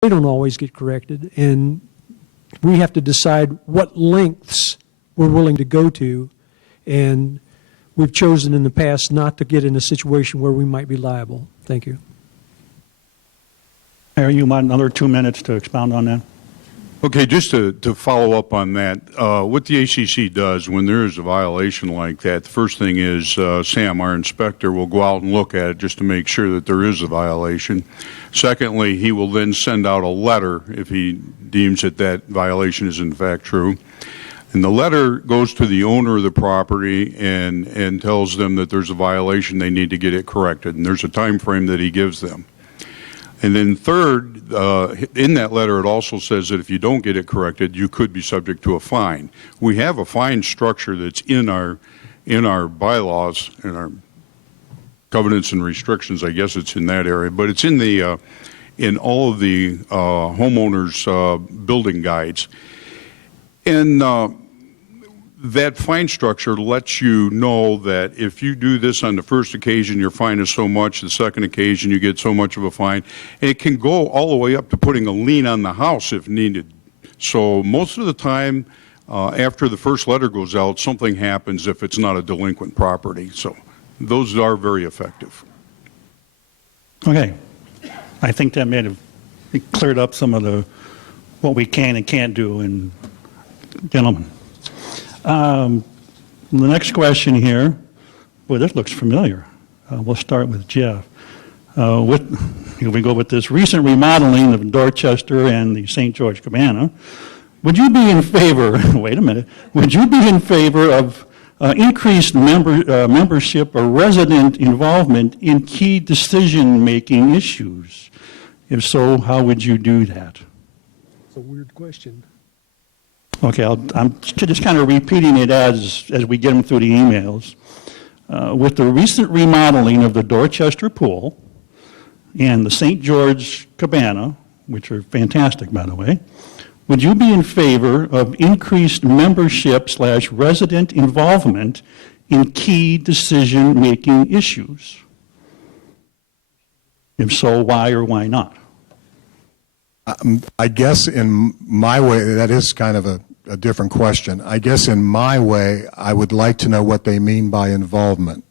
they don't always get corrected, and we have to decide what lengths we're willing to go to, and we've chosen in the past not to get in a situation where we might be liable. Thank you. Mayor, you might another 2 minutes to expound on that. Okay, just to follow up on that, what the ACC does when there is a violation like that, the first thing is Sam, our inspector, will go out and look at it just to make sure that there is a violation. Secondly, he will then send out a letter if he deems that that violation is in fact true. And the letter goes to the owner of the property and tells them that there's a violation, they need to get it corrected. And there's a time frame that he gives them. And then third, in that letter, it also says that if you don't get it corrected, you could be subject to a fine. We have a fine structure that's in our bylaws, in our covenants and restrictions. I guess it's in that area, but it's in the in all of the homeowners' building guides. And that fine structure lets you know that if you do this on the first occasion, your fine is so much, the second occasion you get so much of a fine. And it can go all the way up to putting a lien on the house if needed. So most of the time, after the first letter goes out, something happens if it's not a delinquent property. So those are very effective. Okay. I think that may have cleared up some of the what we can and can't do. And gentlemen. The next question here, boy, this looks familiar. We'll start with Jeff. Here we go with this recent remodeling of Dorchester and the St. George Cabana. Would you be in favor, wait a minute, would you be in favor of increased membership or resident involvement in key decision-making issues? If so, how would you do that? It's a weird question. Okay, I'm just kind of repeating it as we get them through the emails. With the recent remodeling of the Dorchester Pool and the St. George Cabana, which are fantastic, by the way, would you be in favor of increased membership/resident involvement in key decision-making issues? If so, why or why not? I guess in my way, that is kind of a different question. I guess in my way, I would like to know what they mean by involvement.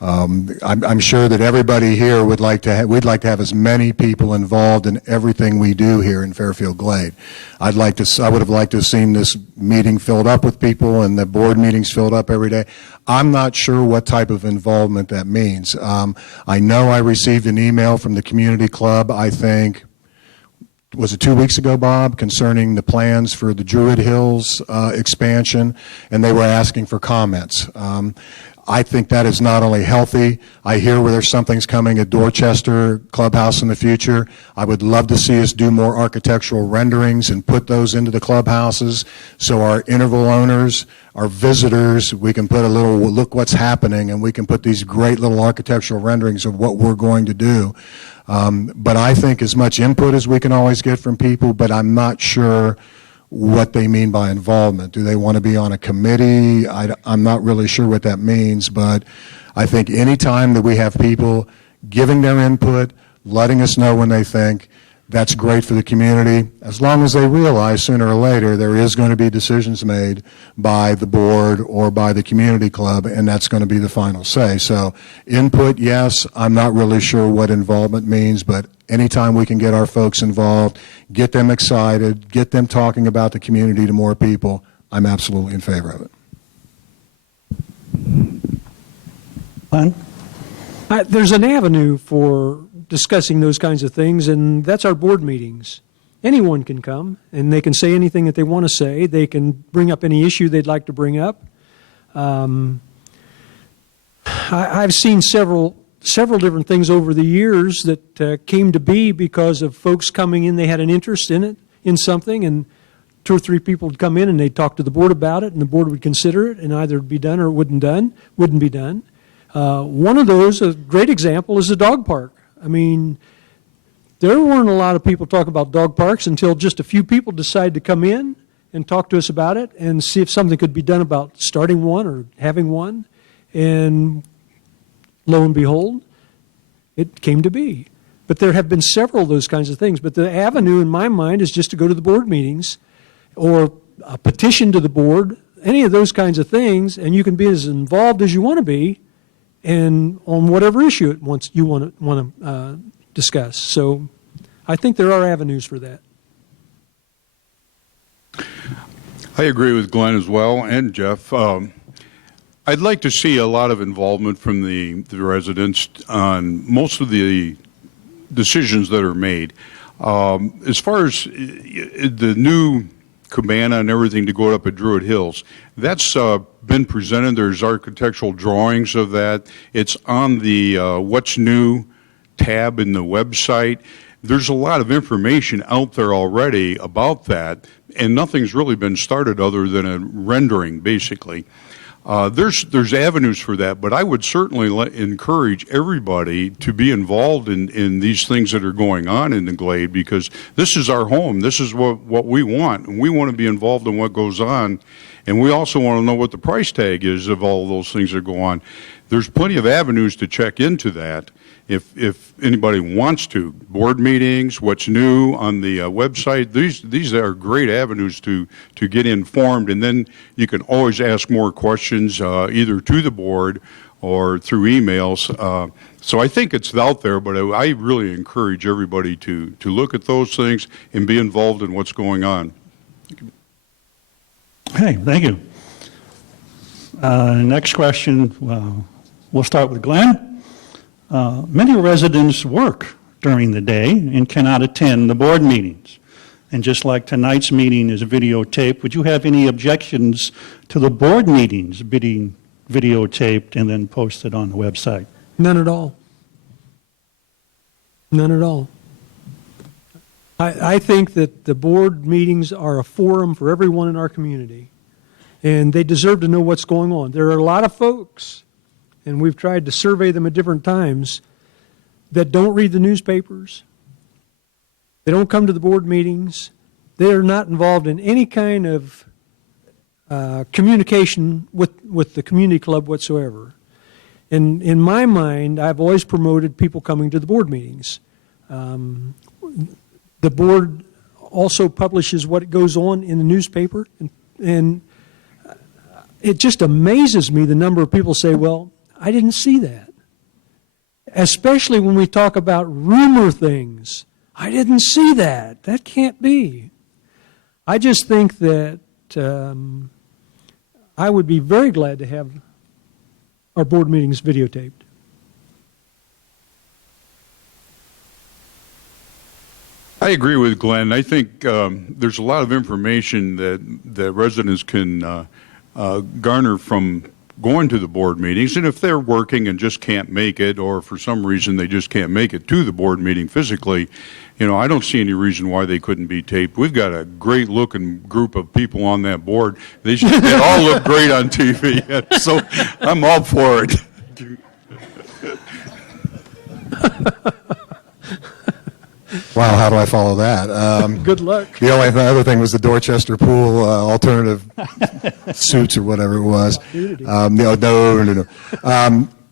I'm sure that everybody here would like to we'd like to have as many people involved in everything we do here in Fairfield Glade. I would have liked to have seen this meeting filled up with people and the board meetings filled up every day. I'm not sure what type of involvement that means. I know I received an email from the community club, I think, was it 2 weeks ago, Bob, concerning the plans for the Druid Hills expansion, and they were asking for comments. I think that is not only healthy. I hear where there's something's coming at Dorchester Clubhouse in the future. I would love to see us do more architectural renderings and put those into the clubhouses so our interval owners, our visitors, we can put a little look what's happening, and we can put these great little architectural renderings of what we're going to do. But I think as much input as we can always get from people, but I'm not sure what they mean by involvement. Do they want to be on a committee? I'm not really sure what that means, but I think any time that we have people giving their input, letting us know when they think, that's great for the community, as long as they realize sooner or later there is going to be decisions made by the board or by the community club, and that's going to be the final say. So input, yes. I'm not really sure what involvement means, but anytime we can get our folks involved, get them excited, get them talking about the community to more people, I'm absolutely in favor of it. Glenn? There's an avenue for discussing those kinds of things, and that's our board meetings. Anyone can come, and they can say anything that they want to say. They can bring up any issue they'd like to bring up. I've seen several different things over the years that came to be because of folks coming in. They had an interest in it, in something, and 2 or 3 people would come in and they'd talk to the board about it, and the board would consider it, and either it'd be done or it wouldn't be done. One of those, a great example, is the dog park. I mean, there weren't a lot of people talking about dog parks until just a few people decided to come in and talk to us about it and see if something could be done about starting one or having one. And lo and behold, it came to be. But there have been several of those kinds of things. But the avenue in my mind is just to go to the board meetings or a petition to the board, any of those kinds of things, and you can be as involved as you want to be and on whatever issue you want to discuss. So I think there are avenues for that. I agree with Glenn as well, and Jeff. I'd like to see a lot of involvement from the residents on most of the decisions that are made. As far as the new cabana and everything to go up at Druid Hills, that's been presented. There's architectural drawings of that. It's on the What's New tab in the website. There's a lot of information out there already about that, and nothing's really been started other than a rendering, basically. There's avenues for that, but I would certainly encourage everybody to be involved in these things that are going on in the Glade, because this is our home. This is what we want, and we want to be involved in what goes on, and we also want to know what the price tag is of all those things that go on. There's plenty of avenues to check into that if anybody wants to. Board meetings, what's new on the website, these are great avenues to get informed, and then you can always ask more questions either to the board or through emails. So I think it's out there, but I really encourage everybody to look at those things and be involved in what's going on. Okay, thank you. Next question, we'll start with Glenn. Many residents work during the day and cannot attend the board meetings. And just like tonight's meeting is videotaped, would you have any objections to the board meetings being videotaped and then posted on the website? None at all. None at all. I think that the board meetings are a forum for everyone in our community, and they deserve to know what's going on. There are a lot of folks, and we've tried to survey them at different times, that don't read the newspapers. They don't come to the board meetings. They are not involved in any kind of communication with the community club whatsoever. And in my mind, I've always promoted people coming to the board meetings. The board also publishes what goes on in the newspaper, and it just amazes me the number of people say, well, I didn't see that. Especially when we talk about rumor things. I didn't see that. That can't be. I just think that I would be very glad to have our board meetings videotaped. I agree with Glenn. I think there's a lot of information that residents can garner from going to the board meetings, and if they're working and just can't make it, or for some reason they just can't make it to the board meeting physically, I don't see any reason why they couldn't be taped. We've got a great looking group of people on that board. They all look great on TV, so I'm all for it. Wow, how do I follow that? Good luck. The only other thing was the Dorchester Pool alternative suits or whatever it was. No.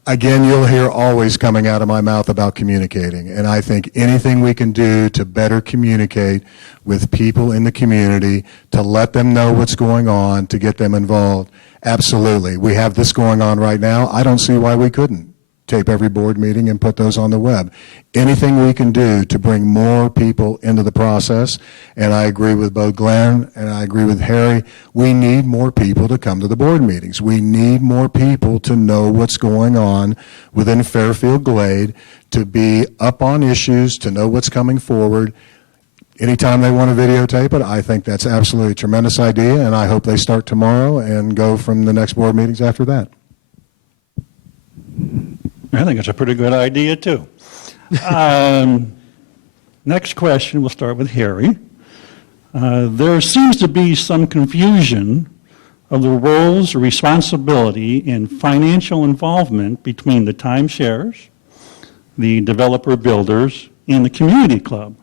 Again, you'll hear always coming out of my mouth about communicating, and I think anything we can do to better communicate with people in the community, to let them know what's going on, to get them involved, absolutely. We have this going on right now. I don't see why we couldn't tape every board meeting and put those on the web. Anything we can do to bring more people into the process, and I agree with both Glenn and I agree with Harry, we need more people to come to the board meetings. We need more people to know what's going on within Fairfield Glade, to be up on issues, to know what's coming forward. Anytime they want to videotape it, I think that's absolutely a tremendous idea, and I hope they start tomorrow and go from the next board meetings after that. I think it's a pretty good idea, too. Next question, we'll start with Harry. There seems to be some confusion of the roles, responsibility, and financial involvement between the timeshares, the developer builders, and the community club.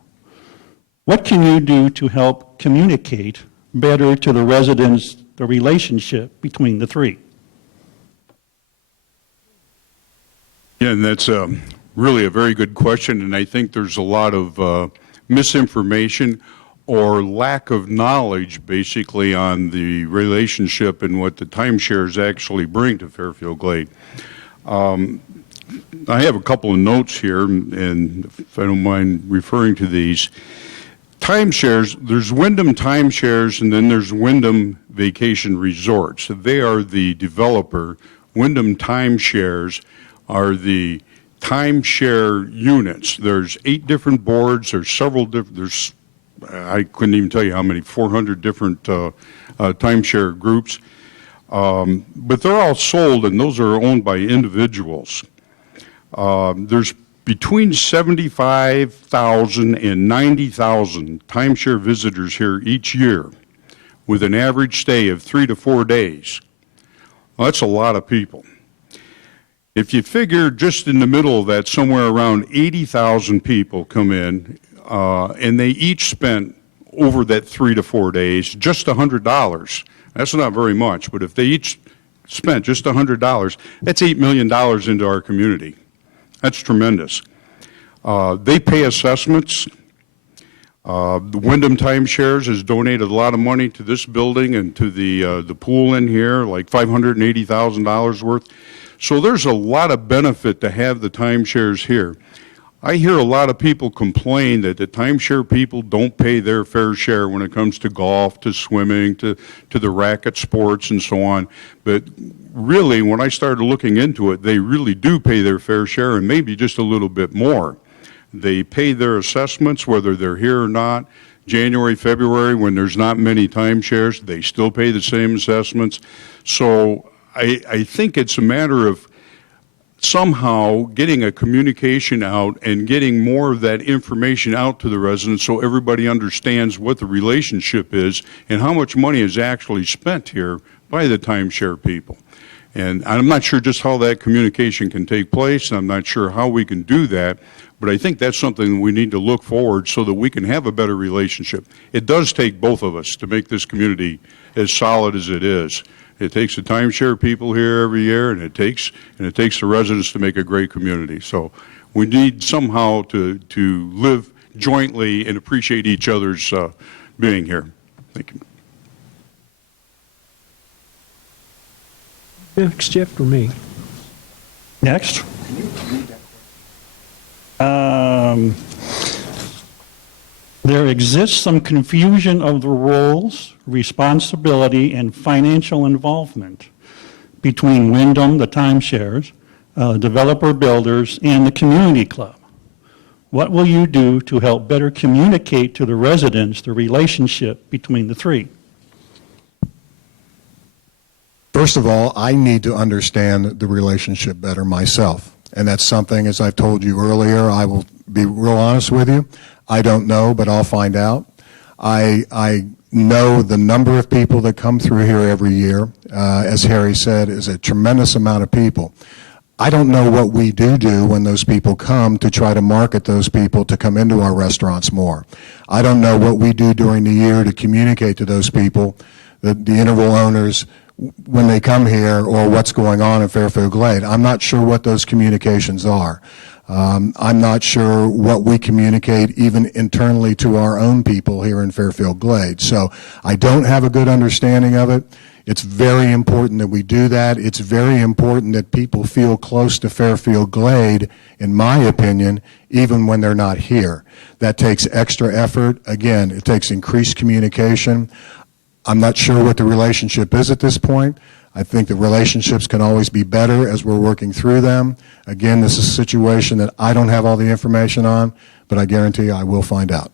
What can you do to help communicate better to the residents the relationship between the three? Yeah, and that's a really a very good question, and I think there's a lot of misinformation or lack of knowledge, basically, on the relationship and what the timeshares actually bring to Fairfield Glade. I have a couple of notes here, and if I don't mind referring to these. Timeshares, there's Wyndham Timeshares, and then there's Wyndham Vacation Resorts. They are the developer. Wyndham Timeshares are the timeshare units. There's 8 different boards. There's several different, I couldn't even tell you how many, 400 different timeshare groups. But they're all sold, and those are owned by individuals. There's between 75,000 and 90,000 timeshare visitors here each year, with an average stay of 3 to 4 days. Well, that's a lot of people. If you figure just in the middle of that, somewhere around 80,000 people come in, and they each spent over that 3 to 4 days just $100. That's not very much, but if they each spent just $100, that's $8 million into our community. That's tremendous. They pay assessments. The Wyndham Timeshares has donated a lot of money to this building and to the pool in here, like $580,000 worth. So there's a lot of benefit to have the timeshares here. I hear a lot of people complain that the timeshare people don't pay their fair share when it comes to golf, to swimming, to the racket sports and so on. But really, when I started looking into it, they really do pay their fair share and maybe just a little bit more. They pay their assessments whether they're here or not. January, February, when there's not many timeshares, they still pay the same assessments. So I think it's a matter of somehow getting a communication out and getting more of that information out to the residents so everybody understands what the relationship is and how much money is actually spent here by the timeshare people. And I'm not sure just how that communication can take place, and I'm not sure how we can do that, but I think that's something we need to look forward so that we can have a better relationship. It does take both of us to make this community as solid as it is. It takes the timeshare people here every year, and it takes the residents to make a great community. So we need somehow to live jointly and appreciate each other's being here. Thank you. Next, Jeff, or me? Next. There exists some confusion of the roles, responsibility, and financial involvement between Wyndham, the timeshares, developer builders, and the community club. What will you do to help better communicate to the residents the relationship between the three? First of all, I need to understand the relationship better myself. And that's something, as I've told you earlier, I will be real honest with you. I don't know, but I'll find out. I know the number of people that come through here every year, as Harry said, is a tremendous amount of people. I don't know what we do when those people come to try to market those people to come into our restaurants more. I don't know what we do during the year to communicate to those people, the interval owners, when they come here, or what's going on in Fairfield Glade. I'm not sure what those communications are. I'm not sure what we communicate even internally to our own people here in Fairfield Glade. So I don't have a good understanding of it. It's very important that we do that. It's very important that people feel close to Fairfield Glade, in my opinion, even when they're not here. That takes extra effort. Again, it takes increased communication. I'm not sure what the relationship is at this point. I think the relationships can always be better as we're working through them. Again, this is a situation that I don't have all the information on, but I guarantee you I will find out.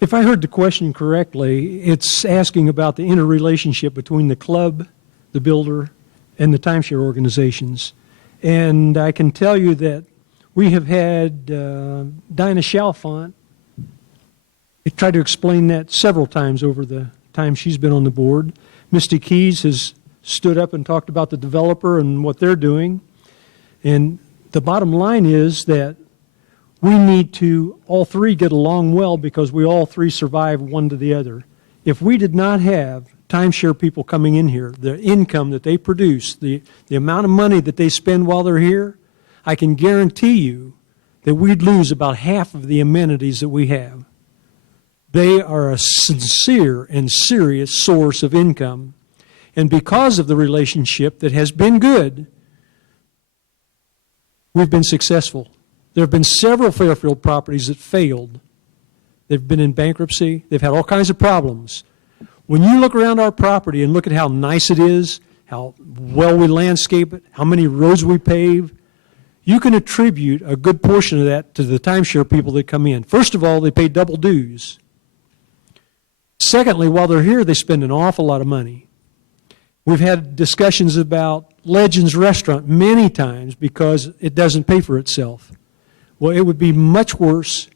If I heard the question correctly, it's asking about the interrelationship between the club, the builder, and the timeshare organizations. And I can tell you that we have had Dinah Chalfant tried to explain that several times over the time she's been on the board. Misty Keys has stood up and talked about the developer and what they're doing. And the bottom line is that we need to all three get along well because we all three survive one to the other. If we did not have timeshare people coming in here, the income that they produce, the amount of money that they spend while they're here, I can guarantee you that we'd lose about half of the amenities that we have. They are a sincere and serious source of income. And because of the relationship that has been good, we've been successful. There have been several Fairfield properties that failed. They've been in bankruptcy. They've had all kinds of problems. When you look around our property and look at how nice it is, how well we landscape it, how many roads we pave, you can attribute a good portion of that to the timeshare people that come in. First of all, they pay double dues. Secondly, while they're here, they spend an awful lot of money. We've had discussions about Legends Restaurant many times because it doesn't pay for itself. Well, it would be much worse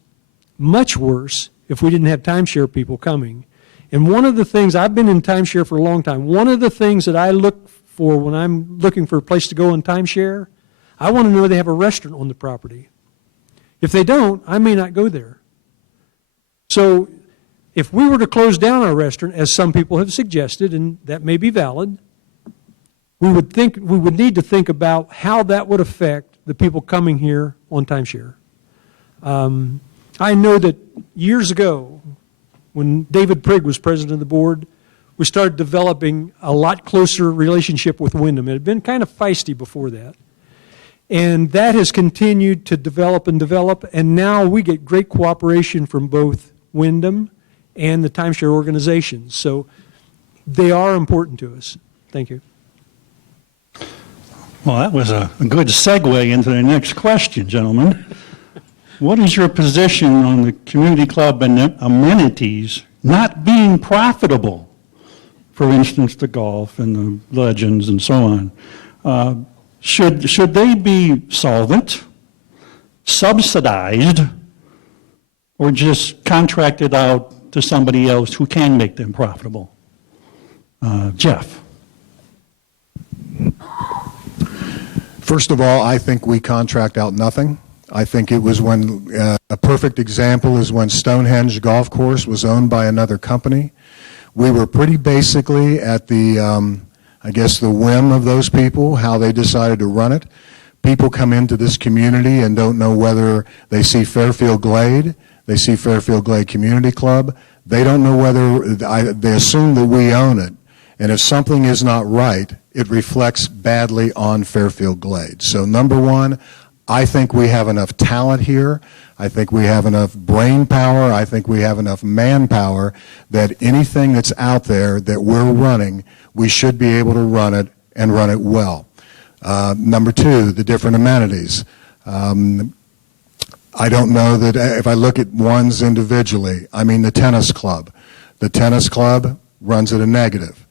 if we didn't have timeshare people coming. And one of the things, I've been in timeshare for a long time, one of the things that I look for when I'm looking for a place to go in timeshare, I want to know they have a restaurant on the property. If they don't, I may not go there. So if we were to close down our restaurant, as some people have suggested, and that may be valid, we would need to think about how that would affect the people coming here on timeshare. I know that years ago, when David Prigg was president of the board, we started developing a lot closer relationship with Wyndham. It had been kind of feisty before that. And that has continued to develop, and now we get great cooperation from both Wyndham and the timeshare organizations. So they are important to us. Thank you. Well, that was a good segue into the next question, gentlemen. What is your position on the community club and amenities not being profitable? For instance, the golf and the Legends and so on. Should they be solvent, subsidized, or just contracted out to somebody else who can make them profitable? Jeff. First of all, I think we contract out nothing. I think it was when, a perfect example is when Stonehenge Golf Course was owned by another company. We were pretty basically at the, I guess, the whim of those people, how they decided to run it. People come into this community and don't know whether they see Fairfield Glade, they see Fairfield Glade Community Club. They don't know whether, they assume that we own it. And if something is not right, it reflects badly on Fairfield Glade. So number one, I think we have enough talent here. I think we have enough brain power. I think we have enough manpower that anything that's out there that we're running, we should be able to run it and run it well. Number two, the different amenities. I don't know that if I look at ones individually, I mean the tennis club. The tennis club runs at a negative.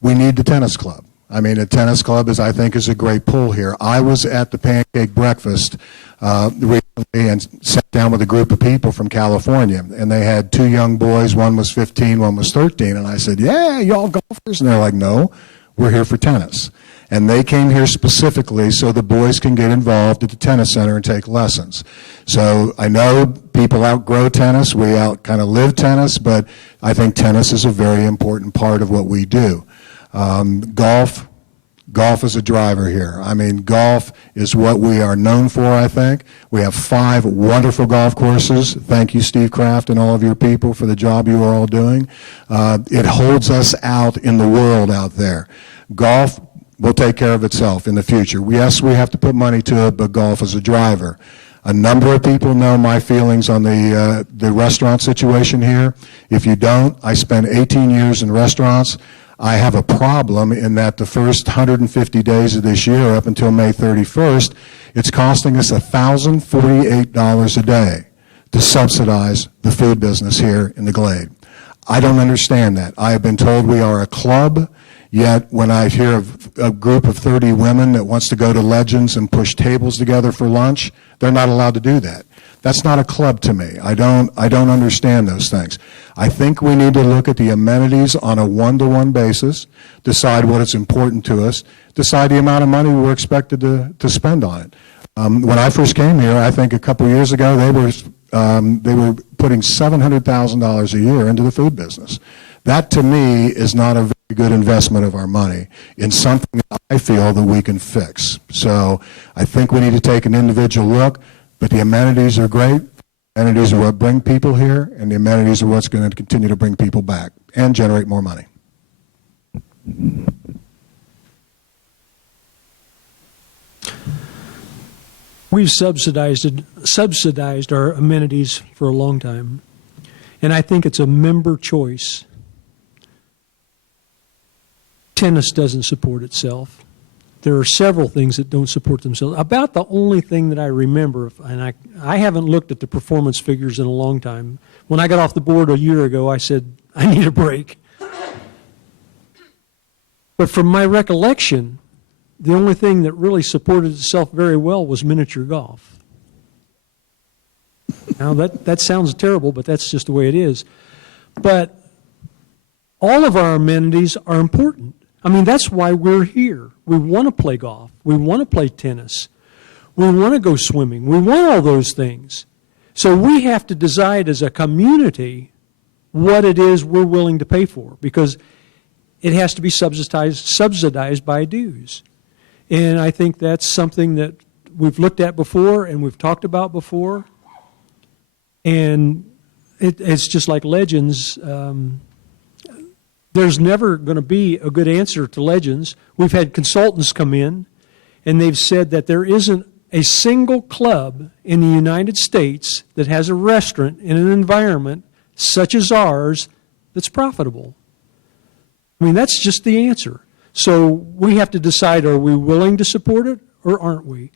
We need the tennis club. I mean, a tennis club I think is a great pull here. I was at the pancake breakfast recently and sat down with a group of people from California, and they had two young boys. One was 15, one was 13, and I said, yeah, y'all golfers? And they're like, no, we're here for tennis. And they came here specifically so the boys can get involved at the tennis center and take lessons. So I know people outgrow tennis, we kind of live tennis, but I think tennis is a very important part of what we do. Golf is a driver here. I mean, golf is what we are known for, I think. We have 5 wonderful golf courses. Thank you, Steve Kraft, and all of your people for the job you are all doing. It holds us out in the world out there. Golf will take care of itself in the future. Yes, we have to put money to it, but golf is a driver. A number of people know my feelings on the restaurant situation here. If you don't, I spent 18 years in restaurants. I have a problem in that the first 150 days of this year up until May 31st, it's costing us $1,048 a day to subsidize the food business here in the Glade. I don't understand that. I have been told we are a club, yet when I hear of a group of 30 women that wants to go to Legends and push tables together for lunch, they're not allowed to do that. That's not a club to me. I don't understand those things. I think we need to look at the amenities on a one-to-one basis, decide what is important to us, decide the amount of money we're expected to spend on it. When I first came here, I think a couple years ago, they were they were putting $700,000 a year into the food business. That, to me, is not a very good investment of our money in something that I feel that we can fix. So I think we need to take an individual look, but the amenities are great. The amenities are what bring people here, and the amenities are what's going to continue to bring people back and generate more money. We've subsidized our amenities for a long time, and I think it's a member choice. Tennis doesn't support itself. There are several things that don't support themselves. About the only thing that I remember, and I haven't looked at the performance figures in a long time. When I got off the board a year ago, I said, I need a break. But from my recollection, the only thing that really supported itself very well was miniature golf. Now, that sounds terrible, but that's just the way it is. But all of our amenities are important. I mean, that's why we're here. We want to play golf. We want to play tennis. We want to go swimming. We want all those things. So we have to decide as a community what it is we're willing to pay for, because it has to be subsidized by dues. And I think that's something that we've looked at before and we've talked about before. And it's just like Legends. There's never going to be a good answer to Legends. We've had consultants come in, and they've said that there isn't a single club in the United States that has a restaurant in an environment such as ours that's profitable. I mean, that's just the answer. So we have to decide, are we willing to support it or aren't we?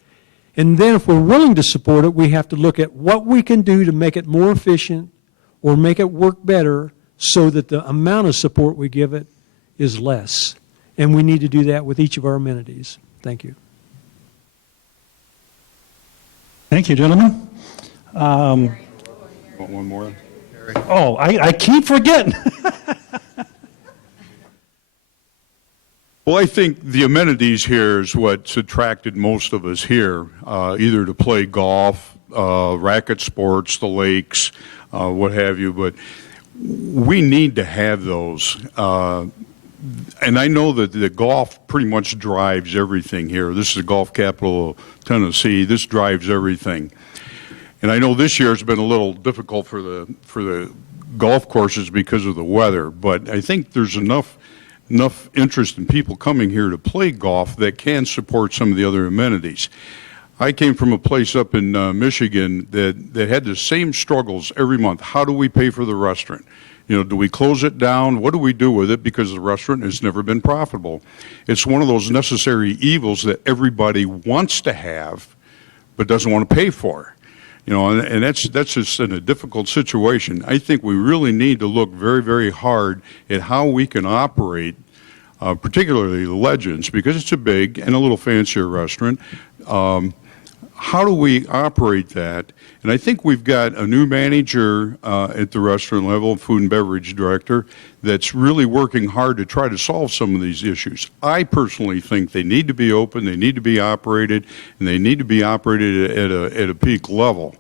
And then if we're willing to support it, we have to look at what we can do to make it more efficient or make it work better so that the amount of support we give it is less. And we need to do that with each of our amenities. Thank you. Thank you, gentlemen. Want one more? Oh, I keep forgetting. Well, I think the amenities here is what's attracted most of us here, either to play golf, racket sports, the lakes, what have you. But we need to have those. And I know that the golf pretty much drives everything here. This is the golf capital of Tennessee. This drives everything. And I know this year has been a little difficult for the golf courses because of the weather, but I think there's enough interest in people coming here to play golf that can support some of the other amenities. I came from a place up in Michigan that had the same struggles every month. How do we pay for the restaurant? You know, do we close it down? What do we do with it? Because the restaurant has never been profitable. It's one of those necessary evils that everybody wants to have but doesn't want to pay for. You know, and that's just in a difficult situation. I think we really need to look very, very hard at how we can operate, particularly the Legends, because it's a big and a little fancier restaurant. How do we operate that? And I think we've got a new manager at the restaurant level, food and beverage director, that's really working hard to try to solve some of these issues. I personally think they need to be open, they need to be operated, and they need to be operated at a peak level.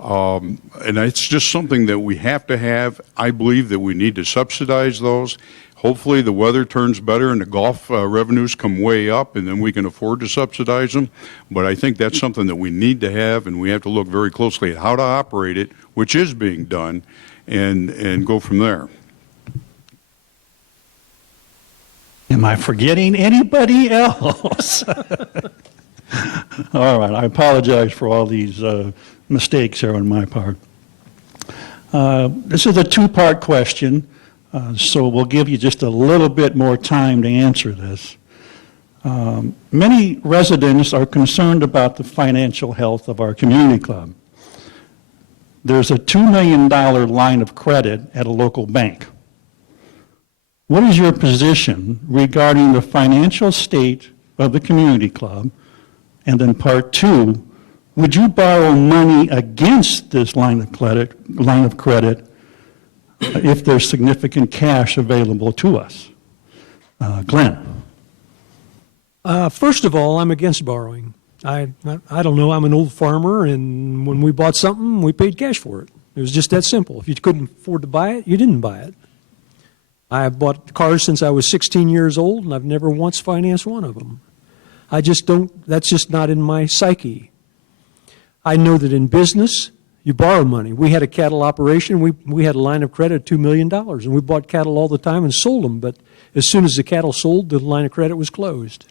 And it's just something that we have to have. I believe that we need to subsidize those. Hopefully the weather turns better and the golf revenues come way up, and then we can afford to subsidize them. But I think that's something that we need to have, and we have to look very closely at how to operate it, which is being done, and go from there. Am I forgetting anybody else? All right, I apologize for all these mistakes here on my part. This is a two-part question. So we'll give you just a little bit more time to answer this. Many residents are concerned about the financial health of our community club. There's a $2 million line of credit at a local bank. What is your position regarding the financial state of the community club? And then part two, would you borrow money against this line of credit if there's significant cash available to us? Glenn. First of all, I'm against borrowing. I don't know. I'm an old farmer, and when we bought something, we paid cash for it. It was just that simple. If you couldn't afford to buy it, you didn't buy it. I've bought cars since I was 16 years old, and I've never once financed one of them. I just don't, that's just not in my psyche. I know that in business, you borrow money. We had a cattle operation. We had a line of credit of $2 million, and we bought cattle all the time and sold them. But as soon as the cattle sold, the line of credit was closed.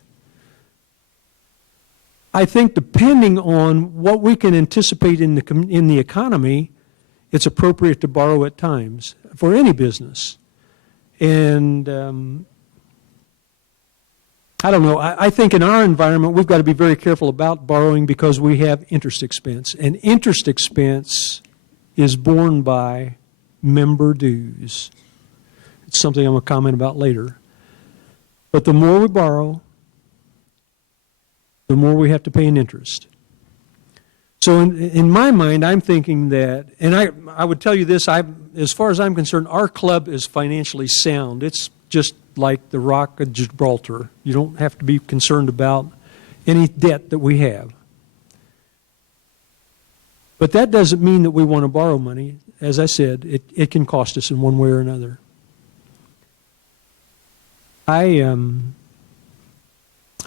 I think depending on what we can anticipate in the economy, it's appropriate to borrow at times for any business. And I don't know. I think in our environment, we've got to be very careful about borrowing because we have interest expense. And interest expense is borne by member dues. It's something I'm going to comment about later. But the more we borrow, the more we have to pay in interest. So in my mind, I'm thinking that, and I would tell you this, as far as I'm concerned, our club is financially sound. It's just like the Rock of Gibraltar. You don't have to be concerned about any debt that we have. But that doesn't mean that we want to borrow money. As I said, it can cost us in one way or another.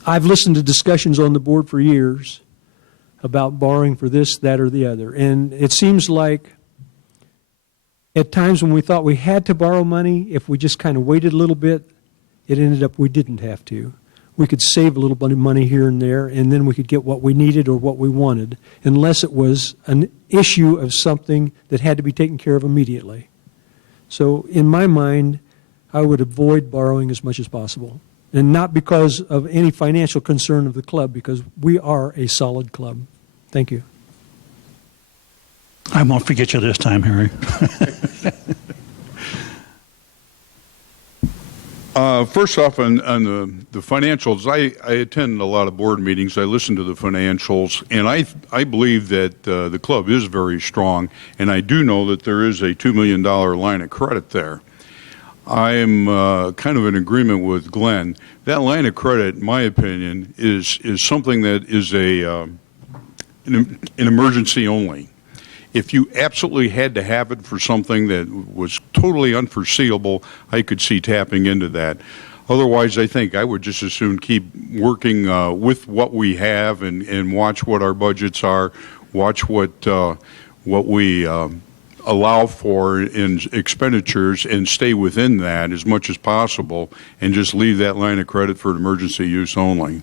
I've listened to discussions on the board for years about borrowing for this, that, or the other. And it seems like at times when we thought we had to borrow money, if we just kind of waited a little bit, it ended up we didn't have to. We could save a little bit of money here and there, and then we could get what we needed or what we wanted, unless it was an issue of something that had to be taken care of immediately. So in my mind, I would avoid borrowing as much as possible. And not because of any financial concern of the club, because we are a solid club. Thank you. I won't forget you this time, Harry. First off, on the financials, I attend a lot of board meetings. I listen to the financials, and I believe that the club is very strong, and I do know that there is a $2 million line of credit there. I am kind of in agreement with Glenn. That line of credit, in my opinion, is something that is an emergency only. If you absolutely had to have it for something that was totally unforeseeable, I could see tapping into that. Otherwise, I think I would just as soon keep working with what we have and watch what our budgets are, watch what we allow for in expenditures and stay within that as much as possible and just leave that line of credit for emergency use only.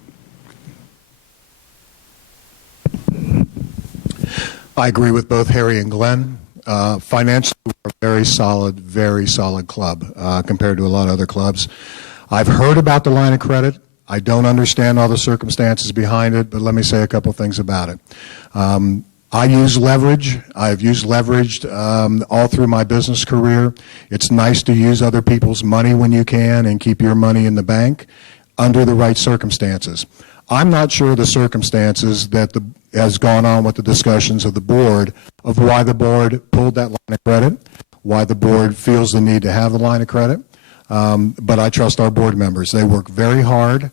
I agree with both Harry and Glenn. Financially, we're a very solid club compared to a lot of other clubs. I've heard about the line of credit. I don't understand all the circumstances behind it, but let me say a couple things about it. I use leverage. I've used leverage all through my business career. It's nice to use other people's money when you can and keep your money in the bank under the right circumstances. I'm not sure the circumstances that has gone on with the discussions of the board of why the board pulled that line of credit, why the board feels the need to have the line of credit. But I trust our board members. They work very hard.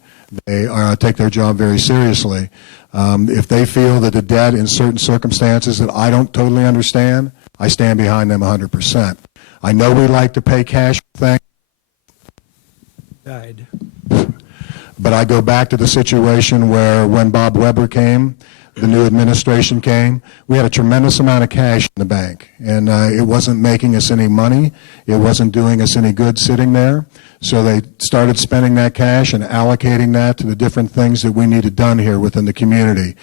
They take their job very seriously. If they feel that the debt in certain circumstances that I don't totally understand, I stand behind them 100%. I know we like to pay cash for things. Died. But I go back to the situation where when Bob Weber came, the new administration came, we had a tremendous amount of cash in the bank. And it wasn't making us any money. It wasn't doing us any good sitting there. So they started spending that cash and allocating that to the different things that we needed done here within the community.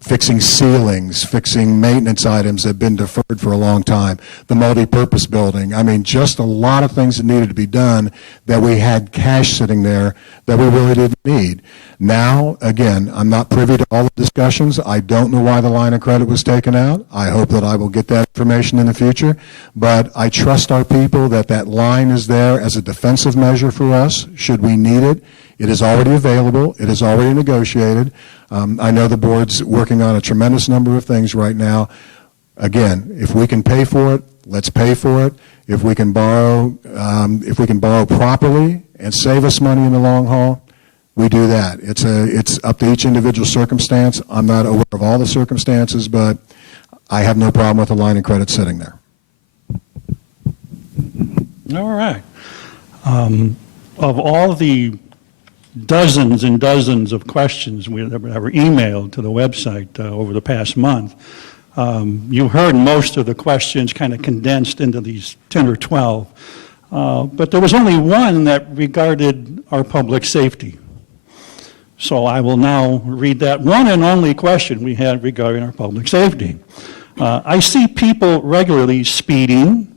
Fixing ceilings, fixing maintenance items that have been deferred for a long time, the multi-purpose building. I mean, just a lot of things that needed to be done that we had cash sitting there that we really didn't need. Now, again, I'm not privy to all the discussions. I don't know why the line of credit was taken out. I hope that I will get that information in the future. But I trust our people that that line is there as a defensive measure for us, should we need it. It is already available. It is already negotiated. I know the board's working on a tremendous number of things right now. Again, if we can pay for it, let's pay for it. If we can borrow properly and save us money in the long haul, we do that. It's up to each individual circumstance. I'm not aware of all the circumstances, but I have no problem with a line of credit sitting there. All right. Of all the dozens and dozens of questions that were emailed to the website over the past month, you heard most of the questions kind of condensed into these 10 or 12. But there was only one that regarded our public safety. So I will now read that one and only question we had regarding our public safety. I see people regularly speeding,